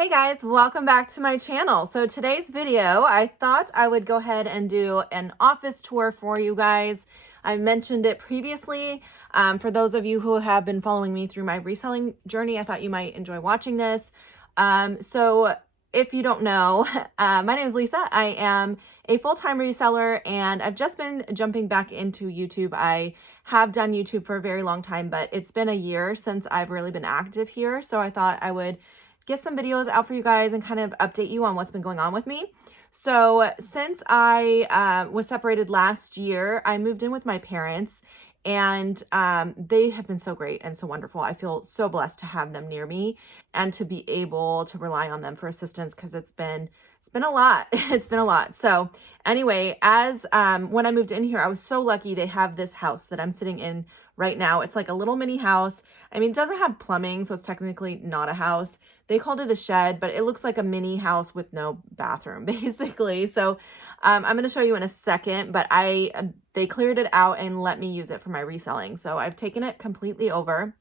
Hey guys, welcome back to my channel. So today's video, I thought I would go ahead and do an office tour for you guys. I mentioned it previously. For those of you who have been following me through my reselling journey, I thought you might enjoy watching this. So if you don't know, my name is Lisa. I am a full-time reseller and I've just been jumping back into YouTube. I have done YouTube for a very long time, but it's been a year since I've really been active here. So I thought I would get some videos out for you guys and kind of update you on what's been going on with me. So since I was separated last year, I moved in with my parents and they have been so great and so wonderful. I feel so blessed to have them near me and to be able to rely on them for assistance because it's been a lot. It's been a lot. So anyway, as when I moved in here, I was so lucky. They have this house that I'm sitting in right now. It's like a little mini house. I mean, it doesn't have plumbing, so it's technically not a house. They called it a shed, but it looks like a mini house with no bathroom, basically. So I'm going to show you in a second, but they cleared it out and let me use it for my reselling. So I've taken it completely over.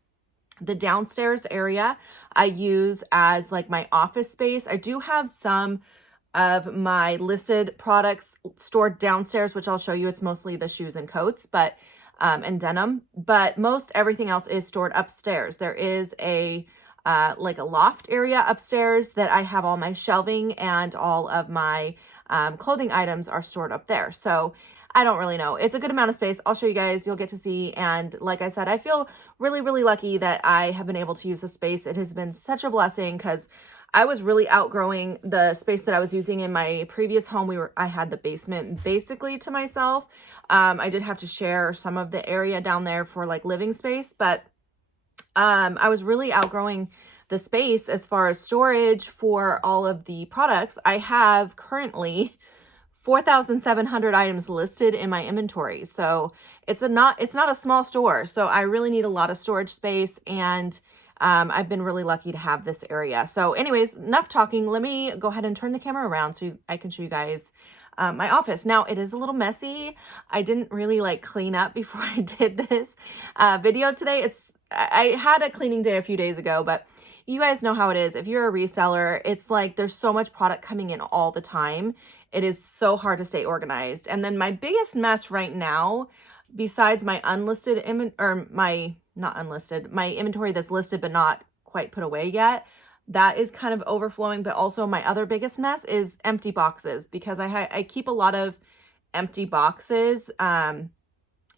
The downstairs area I use as like my office space. I do have some of my listed products stored downstairs, which I'll show you. It's mostly the shoes and coats, but and denim, but most everything else is stored upstairs. There is a like a loft area upstairs that I have all my shelving and all of my clothing items are stored up there. So I don't really know. It's a good amount of space. I'll show you guys. You'll get to see. And like I said, I feel really, really lucky that I have been able to use the space. It has been such a blessing because I was really outgrowing the space that I was using in my previous home. I had the basement basically to myself. I did have to share some of the area down there for like living space, but I was really outgrowing the space as far as storage for all of the products. I have currently 4,700 items listed in my inventory. So it's not a small store. So I really need a lot of storage space and I've been really lucky to have this area. So anyways, enough talking. Let me go ahead and turn the camera around so I can show you guys my office. Now it is a little messy. I didn't really like clean up before I did this video today. I had a cleaning day a few days ago, but you guys know how it is. If you're a reseller, it's like there's so much product coming in all the time. It is so hard to stay organized. And then my biggest mess right now, besides my unlisted my inventory that's listed but not quite put away yet, that is kind of overflowing. But also my other biggest mess is empty boxes, because I keep a lot of empty boxes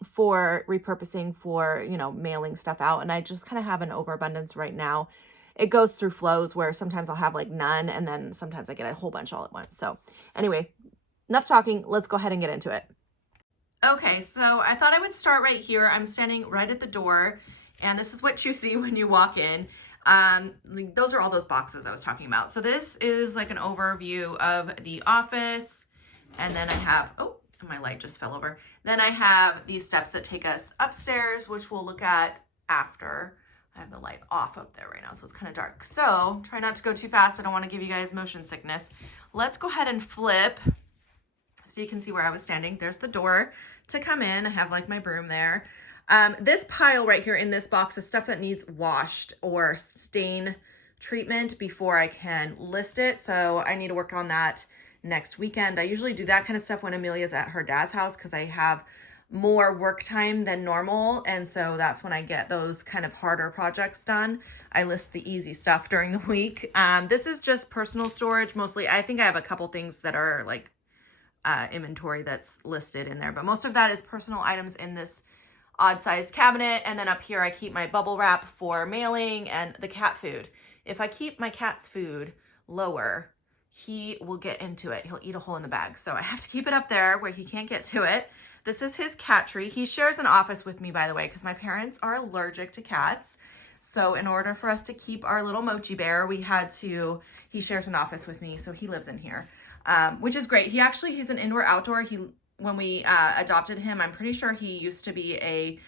for repurposing for, mailing stuff out. And I just kind of have an overabundance right now. It goes through flows where sometimes I'll have like none and then sometimes I get a whole bunch all at once. So anyway, enough talking. Let's go ahead and get into it. Okay, so I thought I would start right here. I'm standing right at the door and this is what you see when you walk in. Those are all those boxes I was talking about. So this is like an overview of the office. And then I have, oh, my light just fell over. Then I have these steps that take us upstairs, which we'll look at after. I have the light off up there right now, so it's kind of dark. So try not to go too fast. I don't want to give you guys motion sickness. Let's go ahead and flip so you can see where I was standing. There's the door to come in. I have like my broom there. This pile right here in this box is stuff that needs washed or stain treatment before I can list it. So I need to work on that next weekend. I usually do that kind of stuff when Amelia's at her dad's house because I have more work time than normal. And so that's when I get those kind of harder projects done. I list the easy stuff during the week. This is just personal storage mostly. I think I have a couple things that are like inventory that's listed in there, but most of that is personal items in this odd sized cabinet. And then up here, I keep my bubble wrap for mailing and the cat food. If I keep my cat's food lower, he will get into it. He'll eat a hole in the bag. So I have to keep it up there where he can't get to it. This is his cat tree. He shares an office with me, by the way, because my parents are allergic to cats. So in order for us to keep our little mochi bear, he shares an office with me. So he lives in here, which is great. He's an indoor outdoor. When we adopted him, I'm pretty sure he used to be a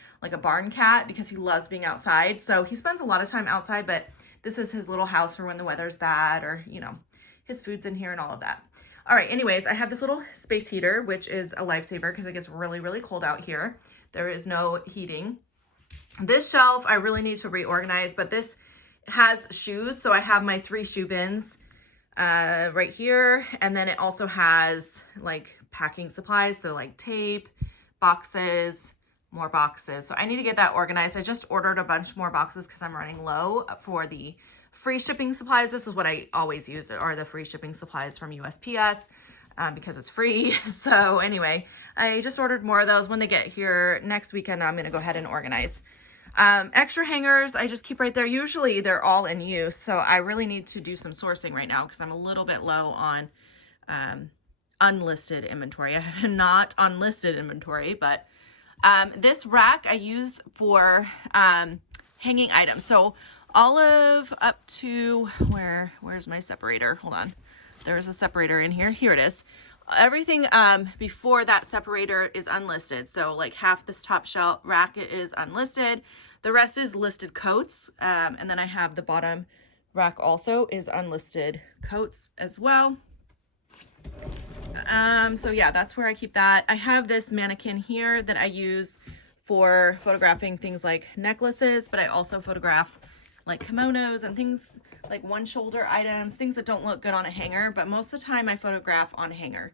barn cat because he loves being outside. So he spends a lot of time outside, but this is his little house for when the weather's bad or, his food's in here and all of that. All right, anyways, I have this little space heater, which is a lifesaver because it gets really, really cold out here. There is no heating. This shelf, I really need to reorganize, but this has shoes. So I have my 3 shoe bins right here. And then it also has like packing supplies. So like tape, boxes, more boxes. So I need to get that organized. I just ordered a bunch more boxes because I'm running low for the free shipping supplies. This is what I always use, are the free shipping supplies from USPS because it's free. So anyway, I just ordered more of those. When they get here next weekend, I'm going to go ahead and organize. Extra hangers, I just keep right there. Usually they're all in use. So I really need to do some sourcing right now because I'm a little bit low on unlisted inventory. I have not unlisted inventory, but this rack I use for hanging items. So olive up to where's my separator? Hold on. There's a separator in here. Here it is. Everything before that separator is unlisted. So like half this top shelf rack is unlisted. The rest is listed coats. And then I have the bottom rack also is unlisted coats as well. So yeah, that's where I keep that. I have this mannequin here that I use for photographing things like necklaces, but I also photograph like kimonos and things like one shoulder items, things that don't look good on a hanger, but most of the time I photograph on a hanger.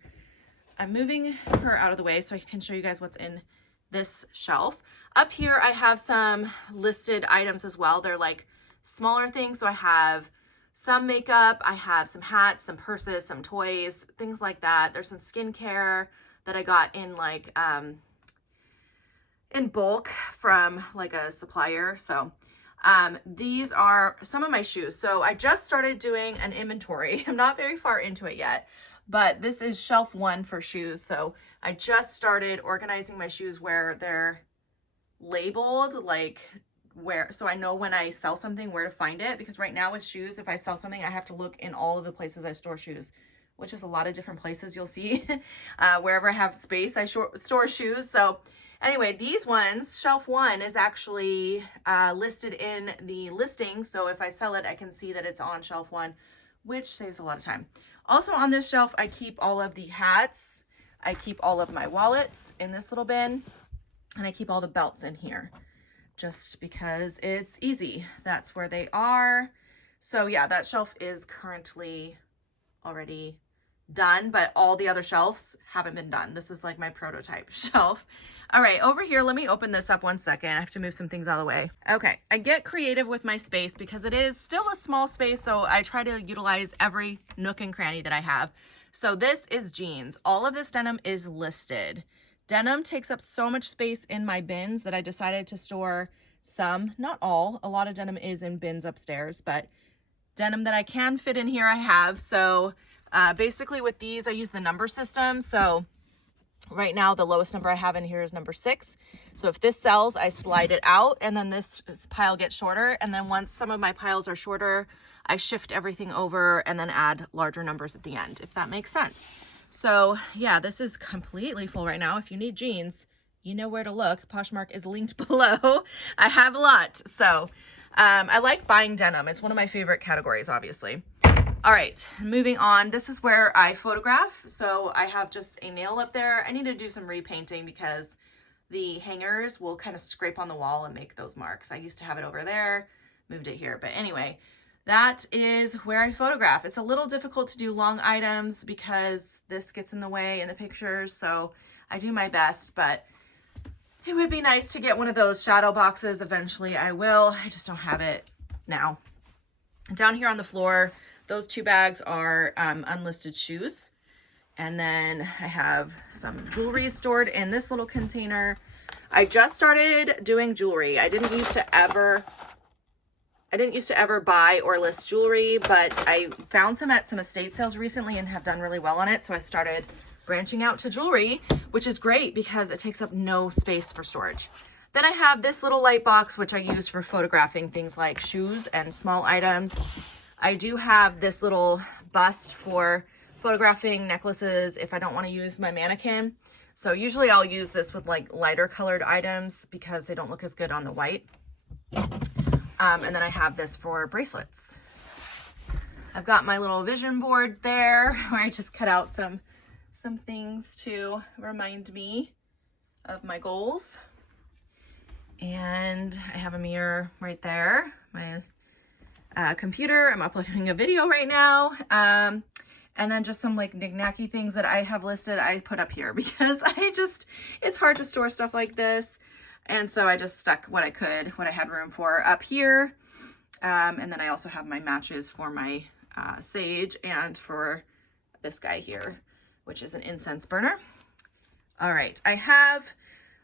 I'm moving her out of the way so I can show you guys what's in this shelf. Up here, I have some listed items as well. They're like smaller things. So I have some makeup, I have some hats, some purses, some toys, things like that. There's some skincare that I got in like, in bulk from like a supplier. So these are some of my shoes. So I just started doing an inventory. I'm not very far into it yet, but this is shelf 1 for shoes. So I just started organizing my shoes where they're labeled, like so I know when I sell something where to find it, because right now with shoes, if I sell something, I have to look in all of the places I store shoes, which is a lot of different places you'll see. Wherever I have space, I store shoes. So anyway, these ones, shelf 1 is actually listed in the listing. So if I sell it, I can see that it's on shelf 1, which saves a lot of time. Also on this shelf, I keep all of the hats. I keep all of my wallets in this little bin, and I keep all the belts in here just because it's easy. That's where they are. So yeah, that shelf is currently already done, but all the other shelves haven't been done. This is like my prototype shelf. All right, over here, let me open this up one second. I have to move some things out of the way. Okay, I get creative with my space because it is still a small space, so I try to utilize every nook and cranny that I have. So this is jeans. All of this denim is listed. Denim takes up so much space in my bins that I decided to store some, not all. A lot of denim is in bins upstairs, but denim that I can fit in here I have. So basically with these, I use the number system. So right now, the lowest number I have in here is number 6. So if this sells, I slide it out and then this pile gets shorter. And then once some of my piles are shorter, I shift everything over and then add larger numbers at the end, if that makes sense. So yeah, this is completely full right now. If you need jeans, you know where to look. Poshmark is linked below. I have a lot. So I like buying denim. It's one of my favorite categories, obviously. All right, moving on. This is where I photograph. So I have just a nail up there. I need to do some repainting because the hangers will kind of scrape on the wall and make those marks. I used to have it over there, moved it here. But anyway, that is where I photograph. It's a little difficult to do long items because this gets in the way in the pictures. So I do my best, but it would be nice to get one of those shadow boxes. Eventually I will. I just don't have it now. Down here on the floor, those 2 bags are unlisted shoes. And then I have some jewelry stored in this little container. I just started doing jewelry. I didn't used to ever buy or list jewelry, but I found some at some estate sales recently and have done really well on it. So I started branching out to jewelry, which is great because it takes up no space for storage. Then I have this little light box, which I use for photographing things like shoes and small items. I do have this little bust for photographing necklaces if I don't want to use my mannequin. So usually I'll use this with like lighter colored items because they don't look as good on the white. And then I have this for bracelets. I've got my little vision board there where I just cut out some things to remind me of my goals. And I have a mirror right there, my computer. I'm uploading a video right now. And then just some like knick-knacky things that I have listed, I put up here because it's hard to store stuff like this. And so I just stuck what I had room for up here. And then I also have my matches for my sage and for this guy here, which is an incense burner. All right, I have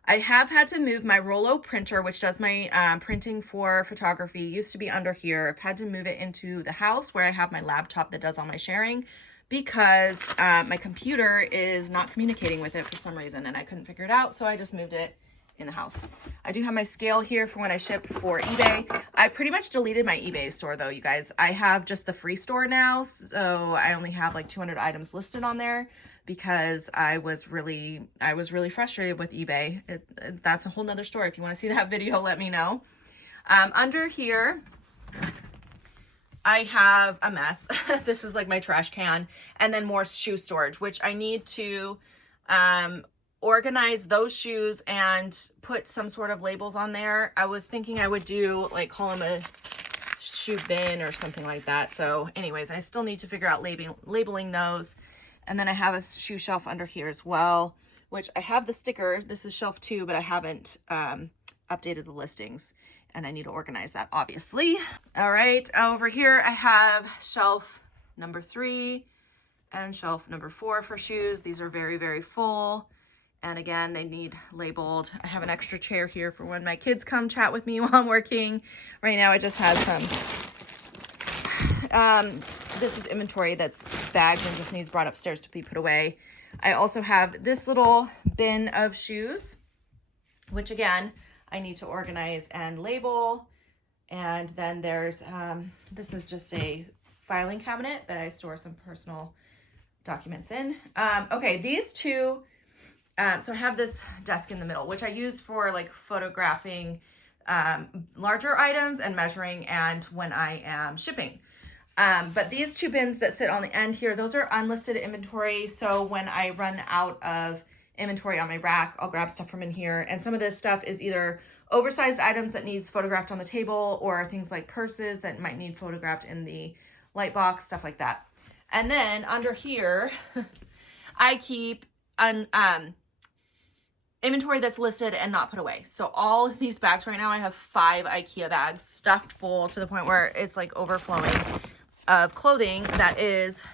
had to move my Rollo printer, which does my printing for photography. It used to be under here. I've had to move it into the house where I have my laptop that does all my sharing because my computer is not communicating with it for some reason and I couldn't figure it out. So I just moved it in the house. I do have my scale here for when I ship for eBay. I pretty much deleted my eBay store though, you guys. I have just the free store now. So I only have like 200 items listed on there because I was really frustrated with eBay. That's a whole nother story. If you want to see that video, let me know. Under here, I have a mess. This is like my trash can and then more shoe storage, which I need to organize those shoes and put some sort of labels on there. I was thinking I would do like call them a shoe bin or something like that. So anyways, I still need to figure out labeling those. And then I have a shoe shelf under here as well, which I have the sticker. This is shelf 2, but I haven't updated the listings and I need to organize that obviously. All right, over here I have shelf number 3 and shelf number 4 for shoes. These are very, very full. And again, they need labeled. I have an extra chair here for when my kids come chat with me while I'm working. Right now, I just have some, this is inventory that's bagged and just needs brought upstairs to be put away. I also have this little bin of shoes, which again, I need to organize and label. And then there's, this is just a filing cabinet that I store some personal documents in. Okay, these two, so I have this desk in the middle, which I use for like photographing larger items and measuring and when I am shipping. But these 2 bins that sit on the end here, those are unlisted inventory. So when I run out of inventory on my rack, I'll grab stuff from in here. And some of this stuff is either oversized items that needs photographed on the table or things like purses that might need photographed in the light box, stuff like that. And then under here, I keep inventory that's listed and not put away. So all of these bags right now, I have 5 IKEA bags stuffed full to the point where it's like overflowing of clothing that is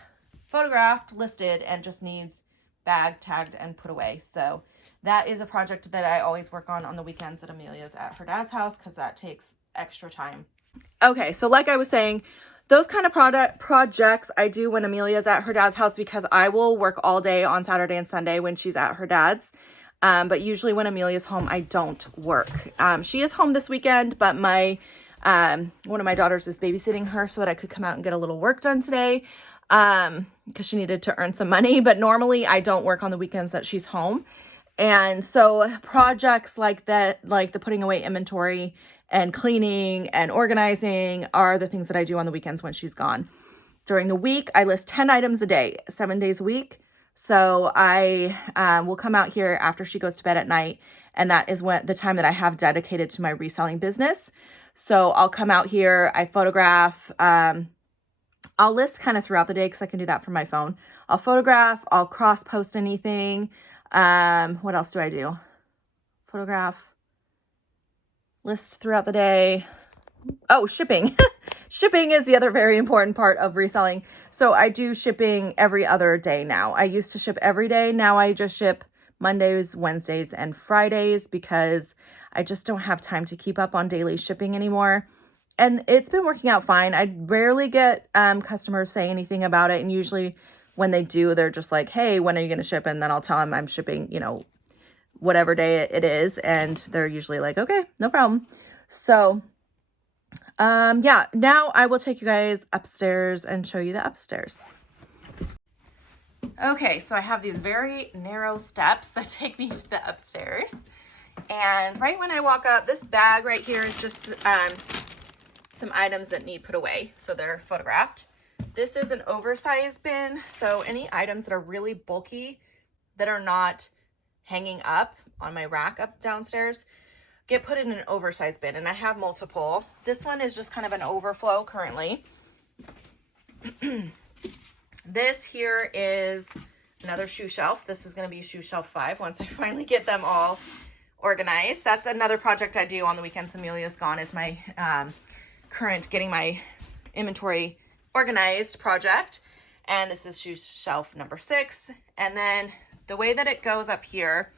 photographed, listed, and just needs bagged, tagged, and put away. So that is a project that I always work on the weekends that Amelia's at her dad's house because that takes extra time. Okay, so like I was saying, those kind of projects I do when Amelia's at her dad's house because I will work all day on Saturday and Sunday when she's at her dad's. But usually when Amelia's home, I don't work. She is home this weekend, but my one of my daughters is babysitting her so that I could come out and get a little work done today because she needed to earn some money. But normally I don't work on the weekends that she's home. And so projects like that, like the putting away inventory and cleaning and organizing are the things that I do on the weekends when she's gone. During the week, I list 10 items a day, 7 days a week. So I will come out here after she goes to bed at night. And that is when the time that I have dedicated to my reselling business. So I'll come out here, I photograph, I'll list kind of throughout the day because I can do that from my phone. I'll photograph, I'll cross post anything. What else do I do? Photograph, list throughout the day. Oh, shipping. Shipping is the other very important part of reselling. So I do shipping every other day now. I used to ship every day. Now I just ship Mondays, Wednesdays, and Fridays because I just don't have time to keep up on daily shipping anymore. And it's been working out fine. I rarely get customers say anything about it. And usually when they do, they're just like, hey, when are you going to ship? And then I'll tell them I'm shipping, you know, whatever day it is. And they're usually like, okay, no problem. So yeah, now I will take you guys upstairs and show you the upstairs. Okay, so I have these very narrow steps that take me to the upstairs. And right when I walk up, this bag right here is just some items that need put away. So they're photographed. This is an oversized bin. So any items that are really bulky that are not hanging up on my rack up downstairs, get put in an oversized bin, and I have multiple. This one is just kind of an overflow currently. This here is another shoe shelf. This is going to be shoe shelf 5 once I finally get them all organized. That's another project I do on the weekends. Amelia's gone is my current getting my inventory organized project. And this is shoe shelf number 6. And then the way that it goes up here,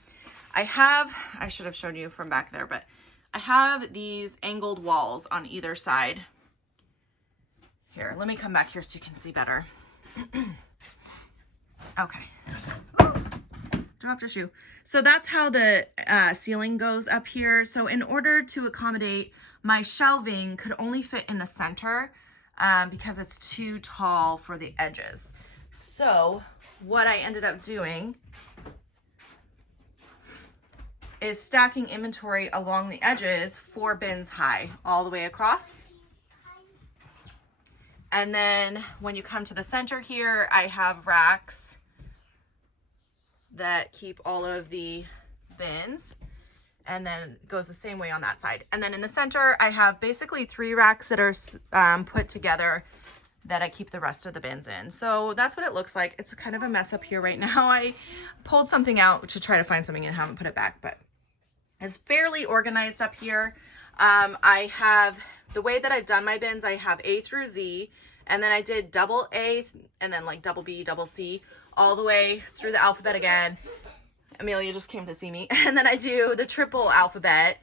I should have shown you from back there, but I have these angled walls on either side. Here, let me come back here so you can see better. Okay. Dropped your shoe. So that's how the ceiling goes up here. So in order to accommodate, my shelving could only fit in the center because it's too tall for the edges. So what I ended up doing is stacking inventory along the edges 4 bins high all the way across. And then when you come to the center here, I have racks that keep all of the bins, and then it goes the same way on that side. And then in the center, I have basically 3 racks that are put together that I keep the rest of the bins in. So that's what it looks like. It's kind of a mess up here right now. I pulled something out to try to find something and haven't put it back, but it's fairly organized up here. I have, the way that I've done my bins, I have A through Z, and then I did double A and then like double B, double C, all the way through the alphabet again. Amelia just came to see me. And then I do the triple alphabet.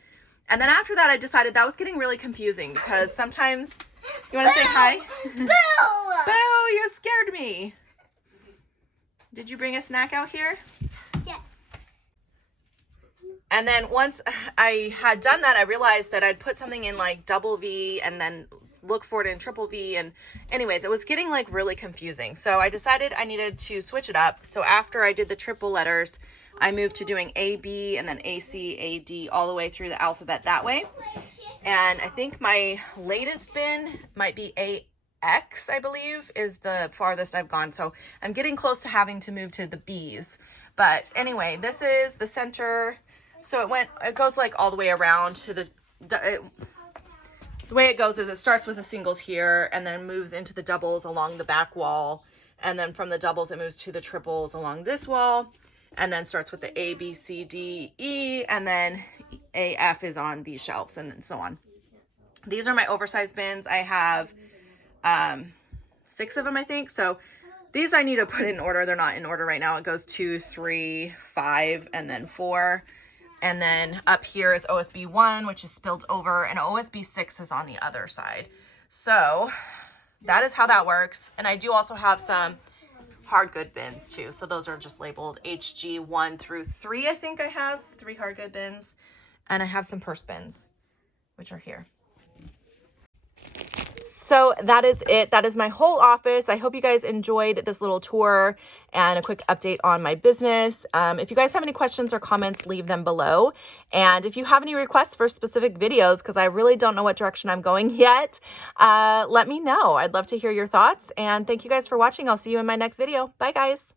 And then after that, I decided that was getting really confusing because sometimes, you want to say hi? Boo! Boo, you scared me. Did you bring a snack out here? Yes. And then once I had done that, I realized that I'd put something in like double V and then look for it in triple V. And anyways, it was getting like really confusing. So I decided I needed to switch it up. So after I did the triple letters, I moved to doing A, B, and then A, C, A, D, all the way through the alphabet that way. And I think my latest bin might be AX, I believe, is the farthest I've gone. So I'm getting close to having to move to the B's. But anyway, this is the center. So it goes like all the way around to the way it goes is it starts with the singles here and then moves into the doubles along the back wall. And then from the doubles, it moves to the triples along this wall. And then starts with the A, B, C, D, E, and then A, F is on these shelves, and then so on. These are my oversized bins. I have 6 of them, I think. So these I need to put in order. They're not in order right now. It goes 2, 3, 5, and then 4. And then up here is OSB 1, which is spilled over, and OSB 6 is on the other side. So that is how that works. And I do also have some hard good bins too. So those are just labeled HG 1 through 3. I think I have 3 hard good bins, and I have some purse bins, which are here. So that is it. That is my whole office. I hope you guys enjoyed this little tour and a quick update on my business. If you guys have any questions or comments, leave them below. And if you have any requests for specific videos, because I really don't know what direction I'm going yet, let me know. I'd love to hear your thoughts. And thank you guys for watching. I'll see you in my next video. Bye, guys.